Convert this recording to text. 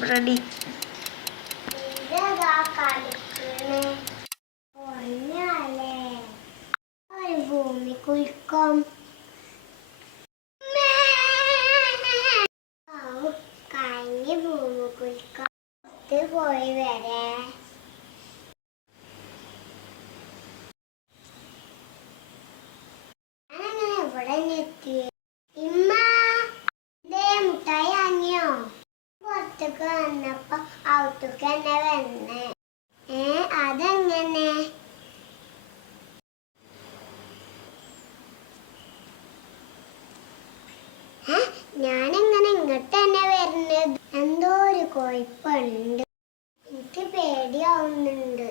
Ready ഭൂമി കുൽക്കും കഴിഞ്ഞ ഭൂമി കുൽക്കും പോയി വരെ ഞാനങ്ങനെ ഇവിടെ എത്തി. ഇമ്മ ഇതേ മുട്ടായി വാങ്ങിയോ? പുറത്തേക്ക് വന്നപ്പോ ഔത്തേക്ക് തന്നെ വന്നേ. അതെങ്ങനെ? ഞാനെങ്ങനെ ഇങ്ങോട്ട് തന്നെ വരുന്നത്? എന്തോ ഒരു കുഴപ്പമുണ്ട്. എനിക്ക് പേടിയാവുന്നുണ്ട്.